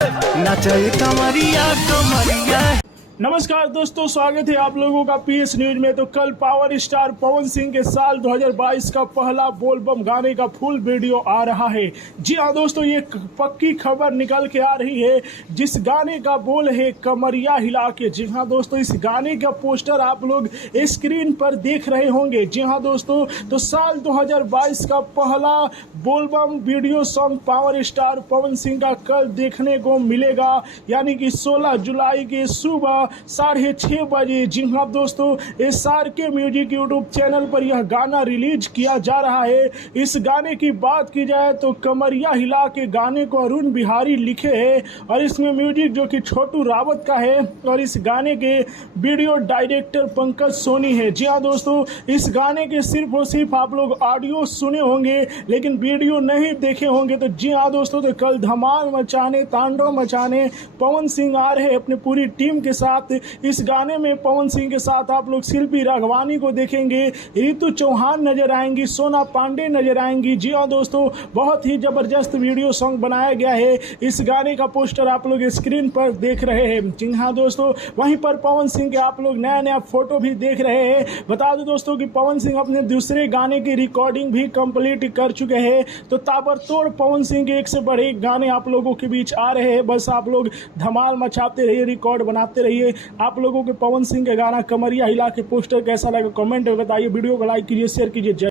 नचे कमरिया कमरिया। नमस्कार दोस्तों, स्वागत है आप लोगों का पीएस न्यूज में। तो कल पावर स्टार पवन सिंह के साल 2022 का पहला बोलबम गाने का फुल वीडियो आ रहा है। जी हाँ दोस्तों, ये पक्की खबर निकल के आ रही है जिस गाने का बोल है कमरिया हिला के। जी हाँ दोस्तों, इस गाने का पोस्टर आप लोग स्क्रीन पर देख रहे होंगे। जी हाँ दोस्तों, तो साल 2022 का पहला बोलबम video song power star Pawan Singh का कल देखने को मिलेगा, यानी कि 16 जुलाई के सुबह 6:30 बजे। जी हाँ दोस्तों, SR के म्यूजिक यूट्यूब चैनल पर यह गाना रिलीज किया जा रहा है। इस गाने की बात की जाए तो कमरिया हिला के गाने को अरुण बिहारी लिखे हैं और इसमें म्यूजिक जो कि छोटू रावत का है और इस गाने के वीडियो डायरेक्टर पंकज सोनी है। जी हाँ दोस्तों, इस गाने के सिर्फ और सिर्फ आप लोग ऑडियो सुने होंगे लेकिन वीडियो नहीं देखे होंगे। तो जी हाँ दोस्तों, तो कल धमाल मचाने, तांडव मचाने पवन सिंह आ रहे हैं अपनी पूरी टीम के साथ। इस गाने में पवन सिंह के साथ आप लोग शिल्पी राघवानी को देखेंगे, ऋतु चौहान नजर आएंगी, सोना पांडे नजर आएंगी। जी हाँ दोस्तों, बहुत ही जबरदस्त वीडियो सॉन्ग बनाया गया है। इस गाने का पोस्टर आप लोग स्क्रीन पर देख रहे हैं। जी हाँ दोस्तों, वहीं पर पवन सिंह के आप लोग नया नया फोटो भी देख रहे हैं। बता दो दोस्तों कि पवन सिंह अपने दूसरे गाने की रिकॉर्डिंग भी कंप्लीट कर चुके हैं। तो ताबड़तोड़ पवन सिंह के एक से बड़े एक गाने आप लोगों के बीच आ रहे हैं। बस आप लोग धमाल मचाते रहिए, रिकॉर्ड बनाते रहिए। आप लोगों के पवन सिंह के गाना कमरिया हिला के पोस्टर कैसा लगा कमेंट में बताइए। वीडियो को लाइक कीजिए, शेयर कीजिए।